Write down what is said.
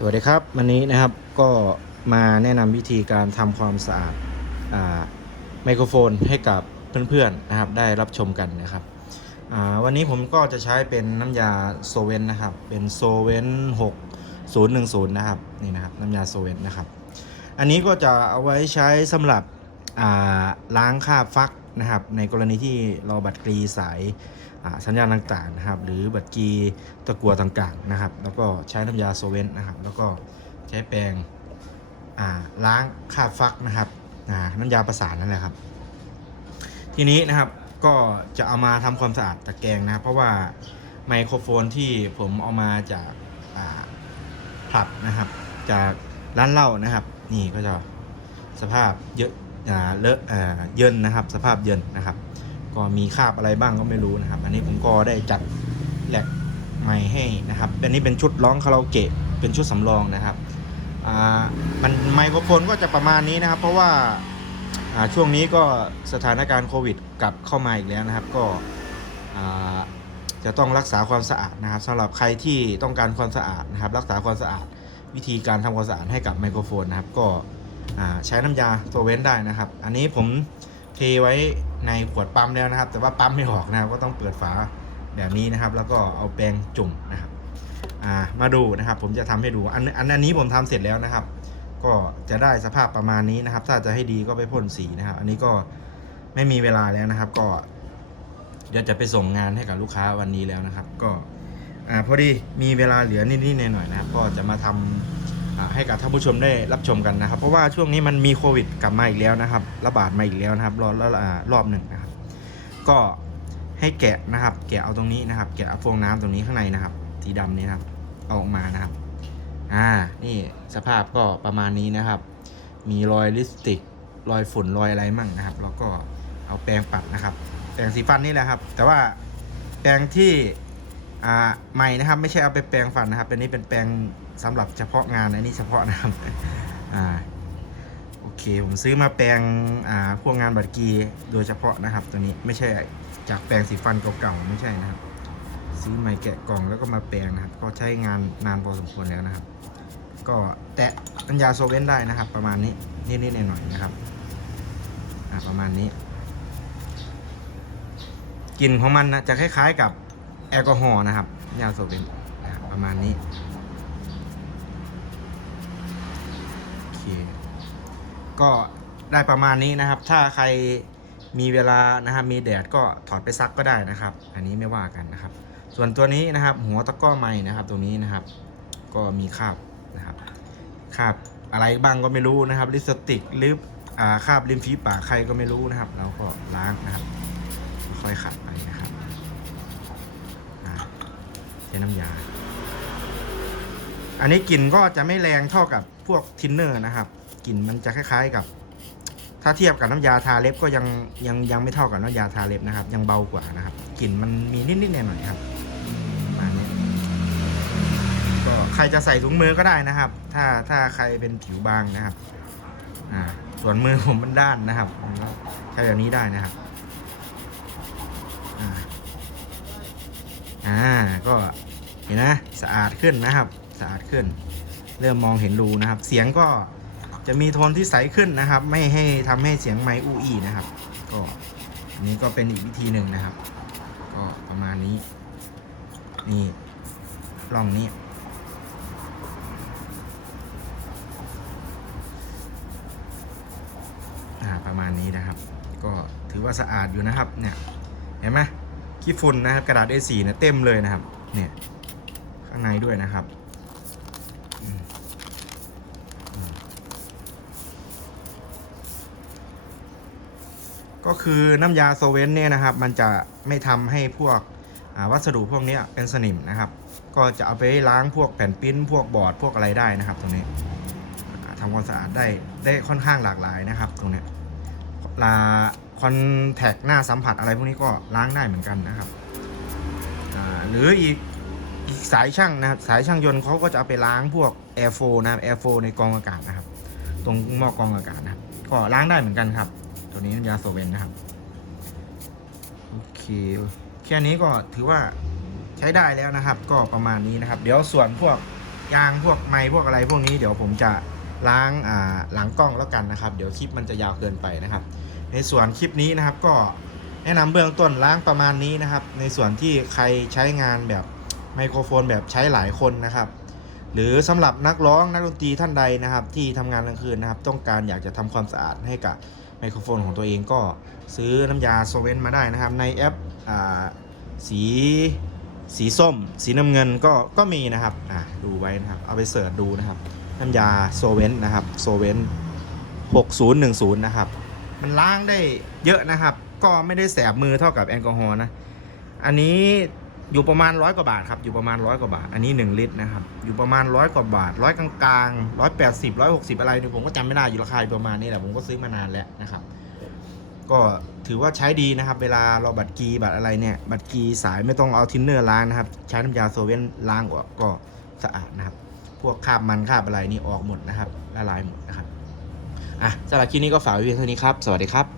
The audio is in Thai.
สวัสดีครับ วันนี้นะครับก็มาแนะนำวิธีการทำความสะอาดอาไมโครโฟนให้กับเพื่อนๆนะครับ ได้รับชมกันนะครับวันนี้ผมก็จะใช้เป็นน้ำยาโซเวนนะครับ เป็นโซเวน6010 นะครับนี่นะครับน้ำยาโซเวนนะครับ อันนี้ก็จะเอาไว้ใช้สำหรับ ล้างคราบฟักนะครับ ในกรณีที่เราบัตรกรีสายสัญญาณต่างๆนะครับ หรือบัตรกรีตะกัวต่างๆนะครับ แล้วก็ใช้น้ำยาโซเวนนะครับ แล้วก็ใช้แปรงล้างคราบฟักนะครับน้ำยาประสานนั่นแหละครับ ทีนี้นะครับก็จะเอามาทำความสะอาดตะแกรงนะเพราะว่าไมโครโฟนที่ผมเอามาจากผับนะครับ จากร้านเหล้านะครับ นี่ก็จะสภาพเยอะ เลอะเยินนะครับ สภาพเยินนะครับ ก็มีคราบอะไรบ้างก็ไม่รู้นะครับ อันนี้ผมก็ได้จัดแหลกใหม่ให้นะครับอันนี้เป็นชุดร้องคาราโอเกะเป็นชุดสำรองนะครับอ่ามันไมโครโฟนก็จะประมาณนี้นะครับ เพราะว่าช่วงนี้ก็สถานการณ์โควิดกลับเข้ามาอีกแล้วนะครับ ก็จะต้องรักษาความสะอาดนะครับสำหรับใครที่ต้องการความสะอาดนะครับ รักษาความสะอาดวิธีการทำความสะอาดให้กับไมโครโฟนนะครับ ก็ ใช้น้ำยาตัวเว้นได้นะครับ อันนี้ผมเทไว้ในขวดปั๊มแล้วนะครับ แต่ว่าปั๊มไม่ออกนะครับ ก็ต้องเปิดฝาแบบนี้นะครับ แล้วก็เอาแปรงจุ่มนะครับามาดูนะครับ ผมจะทำให้ดูอันอันอันนี้ผมทำเสร็จแล้วนะครับ ก็จะได้สภาพประมาณนี้นะครับ ถ้าจะให้ดีก็ไปพ่นสีนะครับ อันนี้ก็ไม่มีเวลาแล้วนะครับ ก็ เดี๋ยวจะไปส่งงานให้กับลูกค้าวันนี้แล้วนะครับ ก็อ่าพอดีมีเวลาเหลือนิดๆหน่อยๆนะครับก็จะมาทำอ่า ให้กับท่านผู้ชมได้รับชมกันนะครับ เพราะว่าช่วงนี้มันมีโควิดกลับมาอีกแล้วนะครับ ระบาดมาอีกแล้วนะครับ รอบรอบหนึ่งนะครับ ก็ให้แกะนะครับ แกะเอาตรงนี้นะครับ แกะเอาฟองน้ำตรงนี้ข้างในนะครับ สีดำนี้นะครับ เอาออกมานะครับ อ่า นี่สภาพก็ประมาณนี้นะครับ มีรอยลิปสติก รอยฝุ่นรอยอะไรมั่งนะครับ แล้วก็เอาแปรงปัดนะครับ แปรงสีฟันนี่แหละครับ แต่ว่าแปรงที่อ่าใหม่นะครับ ไม่ใช่เอาไปแปรงฟันนะครับอันนี้เป็นแปรง สำหรับเฉพาะงานอันนี้เฉพาะนะครับอ่าโอเคผมซื้อมาแปรงอ่าพวกงานบัตรกีโดยเฉพาะนะครับ ตัวนี้ไม่ใช่จากแปรงสีฟันเก่าๆไม่ใช่นะครับ ซื้อใหม่แกะกล่องแล้วก็มาแปรงนะครับ ก็ใช้งานนานพอสมควรแล้วนะครับ ก็แตะน้ำยาโซเว่นได้นะครับ ประมาณนี้นิดๆหน่อยๆนะครับอ่าประมาณนี้กลิ่นของมันนะจะคล้ายๆกับแอลกอฮอล์นะครับยาโซเบนนประมาณนี้โอเค ก็ได้ประมาณนี้นะครับ ถ้าใครมีเวลานะครับ มีแดดก็ถอดไปซักก็ได้นะครับ อันนี้ไม่ว่ากันนะครับ ส่วนตัวนี้นะครับ หัวตะก้อไม้นะครับตรงนี้นะครับ ก็มีคราบนะครับคราบอะไรบ้างก็ไม่รู้นะครับ ลิปสติกหรือคราบริมฝีปากใครก็ไม่รู้นะครับ เราก็ล้างนะครับ ค่อยขัดไปนะครับใช้น้ำยา อันนี้กลิ่นก็จะไม่แรงเท่ากับพวกทินเนอร์นะครับ กลิ่นมันจะคล้าย ๆกับ ถ้าเทียบกับน้ำยาทาเล็บก็ยังยังยังไม่เท่ากับน้ำยาทาเล็บนะครับ ยังเบากว่านะครับกลิ่นมันมีนิดๆหน่อยๆครับประมาณนี้ก็ใครจะใส่ถุงมือก็ได้นะครับ ถ้าถ้าใครเป็นผิวบางนะครับอ่าส่วนมือผมมันด้านนะครับใช้แบบนี้ได้นะครับอ่าก็เห็นนะสะอาดขึ้นนะครับ สะอาดขึ้น เริ่มมองเห็นรูนะครับ เสียงก็ จะมีโทนที่ใสขึ้นนะครับ ไม่ให้ทำให้เสียงไมค์อูอีนะครับ ก็อันนี้ก็เป็นอีกวิธีหนึ่งนะครับ ก็ประมาณนี้ นี่รองนี้อ่าประมาณนี้นะครับ ก็ถือว่าสะอาดอยู่นะครับ เนี่ย เห็นไหมขี้ฝุ่นนะครับ กระดาษ A4 เนี่ยเต็มเลยนะครับ เนี่ย ข้างในด้วยนะครับอืมอืม ก็คือน้ำยาโซเวนเนี่ยนะครับ มันจะไม่ทำให้พวกวัสดุพวกนี้เป็นสนิมนะครับ ก็จะเอาไปล้างพวกแผ่นปิ้นพวกบอร์ดพวกอะไรได้นะครับ ตรงนี้อ่าทำความสะอาดได้ได้ค่อนข้างหลากหลายนะครับ ตรงนี้ลาคอนแทคหน้าสัมผัสอะไรพวกนี้ก็ล้างได้เหมือนกันนะครับหรืออีกอีกสายช่างนะครับสายช่างยนต์เขาก็จะเอาไปล้างพวกแอร์โฟนะครับแอร์โฟในกองอากาศนะครับ ตรงหม้อกองอากาศนะครับก็ล้างได้เหมือนกันครับ ตัวนี้น้ำยาโซเวนนะครับ โอเค แค่นี้ก็ถือว่าใช้ได้แล้วนะครับ ก็ประมาณนี้นะครับ เดี๋ยวส่วนพวกยางพวกไม้พวกอะไรพวกนี้เดี๋ยวผมจะล้างอ่าหลังกล้องแล้วกันนะครับ เดี๋ยวคลิปมันจะยาวเกินไปนะครับ ในส่วนคลิปนี้นะครับก็แนะนำเบื้องต้นล้างประมาณนี้นะครับ ในส่วนที่ใครใช้งานแบบไมโครโฟนแบบใช้หลายคนนะครับ หรือสำหรับนักร้องนักดนตรีท่านใดนะครับ ที่ทำงานกลางคืนนะครับ ต้องการอยากจะทำความสะอาดให้กับ ไมโครโฟนของตัวเองก็ซื้อน้ำยาโซเวนมาได้นะครับ ในแอปอสีสีส้ม สีน้ำเงินก็ก็มีนะครับอ่าดูไว้นะครับ เอาไปเสิร์ชดูนะครับ น้ำยาโซเวนนะครับโซเวน6010 นะครับ มันล้างได้เยอะนะครับ ก็ไม่ได้แสบมือเท่ากับแอลกอฮอล์นะ อันนี้ อยู่ประมาณร้อยกว่าบาทครับ อยู่ประมาณร้อยกว่าบาท อันนี้ 1 ลิตรนะครับ อยู่ประมาณร้อยกว่าบาทร้อยกลางๆร้อยแปดสิบร้อยหกสิบอะไรเนี่ยผมก็จำไม่ได้อยู่ราคาประมาณนี้แหละผมก็ซื้อมานานแล้วนะครับ ก็ถือว่าใช้ดีนะครับ เวลาเราบัตรกีบัตรอะไรเนี่ย บัตรกีสายไม่ต้องเอาทินเนอร์ล้างนะครับ ใช้น้ำยาโซเวนล้างออกก็สะอาดนะครับ พวกคราบมันคราบอะไรนี่ออกหมดนะครับละลายหมดนะครับอะสำหรับคลิปนี้ก็ฝากไว้เพียงเท่านี้ครับ สวัสดีครับ